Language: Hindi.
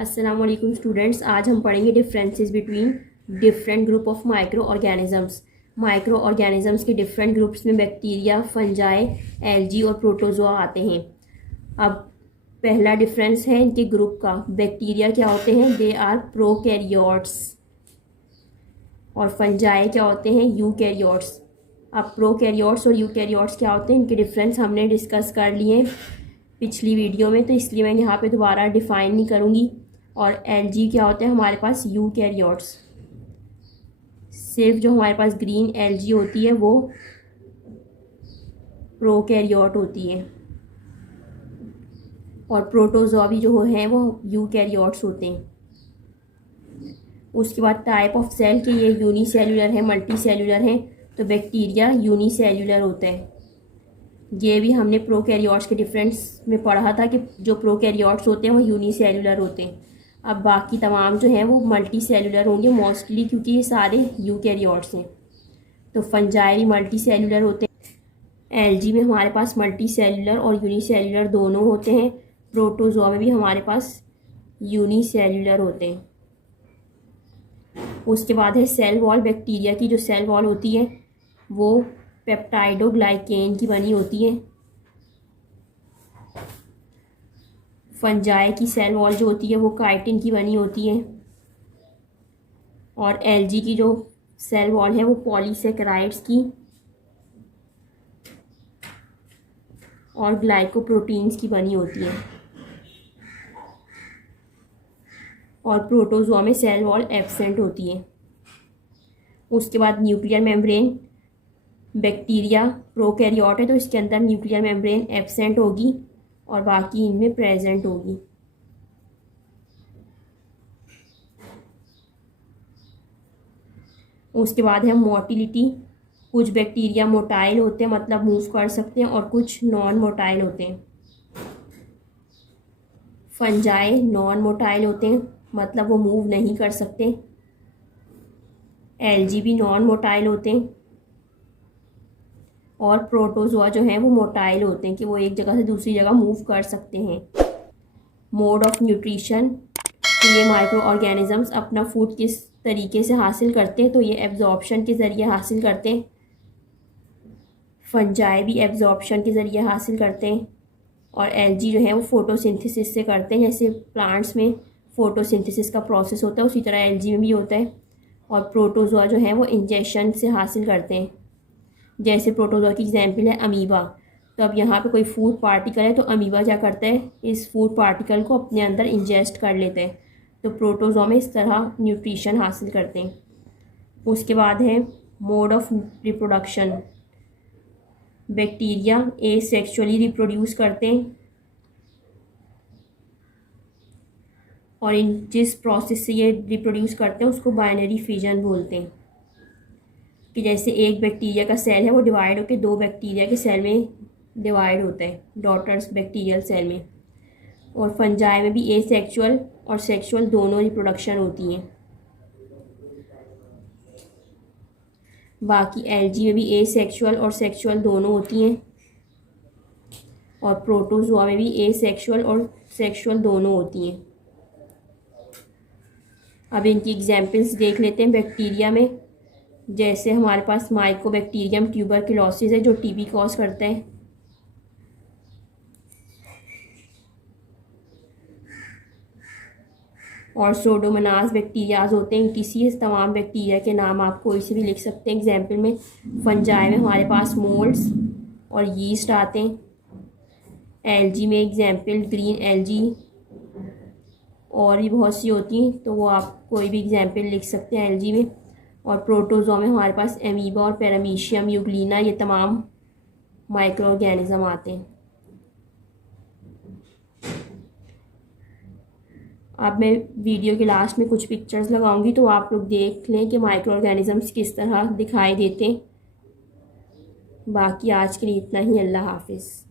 अस्सलाम वालेकुम स्टूडेंट्स, आज हम पढ़ेंगे differences between different group of micro organisms. Micro organisms के डिफरेंट ग्रुप्स में बैक्टीरिया, फंजाई, एल्गी और प्रोटोजोआ आते हैं। अब पहला डिफरेंस है इनके ग्रुप का। बैक्टीरिया क्या होते हैं? They are prokaryotes. और फंजाई क्या होते हैं? यूकैरियोट्स। अब प्रोकैरियोट्स और यूकैरियोट्स क्या होते हैं, इनके डिफरेंस हमने डिस्कस कर लिए पिछली वीडियो में, तो इसलिए मैं यहाँ पे दोबारा डिफाइन नहीं करूँगी। और एल्गी क्या होते हैं हमारे पास? यूकैरियोट्स। सिर्फ जो हमारे पास ग्रीन एल्गी होती है वो प्रोकैरियोट होती है, और प्रोटोजोआ भी जो है वो यूकैरियोट्स होते हैं। उसके बाद टाइप ऑफ सेल के ये यूनिसेल्यूलर है, मल्टी सेल्यूलर है। तो बैक्टीरिया यूनिसेल्यूलर होता है। ये भी हमने प्रोकैरियोट्स के डिफरेंस में पढ़ा था कि जो प्रोकैरियोट्स होते हैं वो यूनिसेल्यूलर होते हैं। अब बाकी तमाम जो हैं वो मल्टी सेल्यूलर होंगे मोस्टली, क्योंकि ये सारे यूकैरियोट्स हैं। तो फंजाई भी मल्टी सेल्यूलर होते हैं। एल्गी में हमारे पास मल्टी सेल्यूलर और यूनिसेल्यूलर दोनों होते हैं। प्रोटोजोआ में भी हमारे पास यूनिसेल्यूलर होते हैं। उसके बाद है सेल वॉल। बैक्टीरिया की जो सेल वॉल होती है वो पेप्टाइडोग्लाइकेन की बनी होती है। फंजाई की सेल वॉल जो होती है वो काइटिन की बनी होती है। और एल्गी की जो सेल वॉल है वो पॉलीसेकेराइड्स की और ग्लाइकोप्रोटीन्स की बनी होती है। और प्रोटोजोआ में सेल वॉल एब्सेंट होती है। उसके बाद न्यूक्लियर मेम्ब्रेन। बैक्टीरिया प्रोकैरियोट है तो इसके अंदर न्यूक्लियर मेम्ब्रेन एब्सेंट होगी और बाकी इनमें प्रेजेंट होगी। उसके बाद है मोटिलिटी। कुछ बैक्टीरिया मोटाइल होते हैं, मतलब मूव कर सकते हैं, और कुछ नॉन मोटाइल होते हैं। फंजाई नॉन मोटाइल होते हैं, मतलब वो मूव नहीं कर सकते। एल्गी भी नॉन मोटाइल होते हैं। और प्रोटोजोआ जो है वो मोटाइल होते हैं कि वो एक जगह से दूसरी जगह मूव कर सकते हैं। Mode of nutrition. तो ये माइक्रो ऑर्गेनिजम्स अपना फूड किस तरीके से हासिल करते हैं? तो ये एब्जॉर्प्शन के ज़रिए हासिल करते हैं। फंजाई भी एब्जॉर्प्शन के ज़रिए हासिल करते हैं। और एल्गी जो है वो फोटोसिंथेसिस से करते हैं। जैसे प्लांट्स में फोटोसिंथेसिस का प्रोसेस होता है उसी तरह एल्गी में भी होता है। और प्रोटोजोआ जो है वो इंजेक्शन से हासिल करते हैं। जैसे प्रोटोजोआ की एग्जाम्पल है अमीबा। तो अब यहाँ पे कोई फूड पार्टिकल है तो अमीबा क्या करता है? इस फूड पार्टिकल को अपने अंदर इंजेस्ट कर लेते हैं। तो प्रोटोजोआ में इस तरह न्यूट्रिशन हासिल करते हैं। उसके बाद है mode of reproduction. Bacteria asexually reproduce करते हैं, और इन जिस प्रोसेस से ये रिप्रोड्यूस करते हैं उसको बाइनरी फिजन बोलते हैं। कि जैसे एक बैक्टीरिया का सेल है वो डिवाइड होकर दो बैक्टीरिया के सेल में डिवाइड होता है, डॉटर्स बैक्टीरियल सेल में। और फंजाई में भी एसेक्सुअल और सेक्सुअल दोनों रिप्रोडक्शन होती हैं। बाकी एल्गी में भी एसेक्सुअल और सेक्सुअल दोनों होती हैं। और प्रोटोजोआ में भी एसेक्सुअल और सेक्सुअल दोनों होती हैं। अब इनकी एग्जाम्पल्स देख लेते हैं। बैक्टीरिया में जैसे हमारे पास माइकोबैक्टीरियम ट्यूबरकुलोसिस है जो टीबी कॉज करता है। और सोडोमोनास बैक्टीरियाज होते हैं। किसी तमाम बैक्टीरिया के नाम आप कोई से भी लिख सकते हैं एग्जाम्पल में। फंजाई में हमारे पास मोल्ड्स और यीस्ट आते हैं। एल्गी में एग्जाम्पल ग्रीन एल्गी और भी बहुत सी होती हैं, तो वो आप कोई भी एग्जाम्पल लिख सकते हैं एल्गी में। और प्रोटोजोआ में हमारे पास एमीबा और पैरामीशियम यूग्लिना, ये तमाम माइक्रो ऑर्गेनिज्म आते हैं। अब मैं वीडियो के लास्ट में कुछ पिक्चर्स लगाऊंगी तो आप लोग देख लें कि माइक्रो ऑर्गेनिजम्स किस तरह दिखाई देते हैं। बाकी आज के लिए इतना ही। अल्लाह हाफिज़।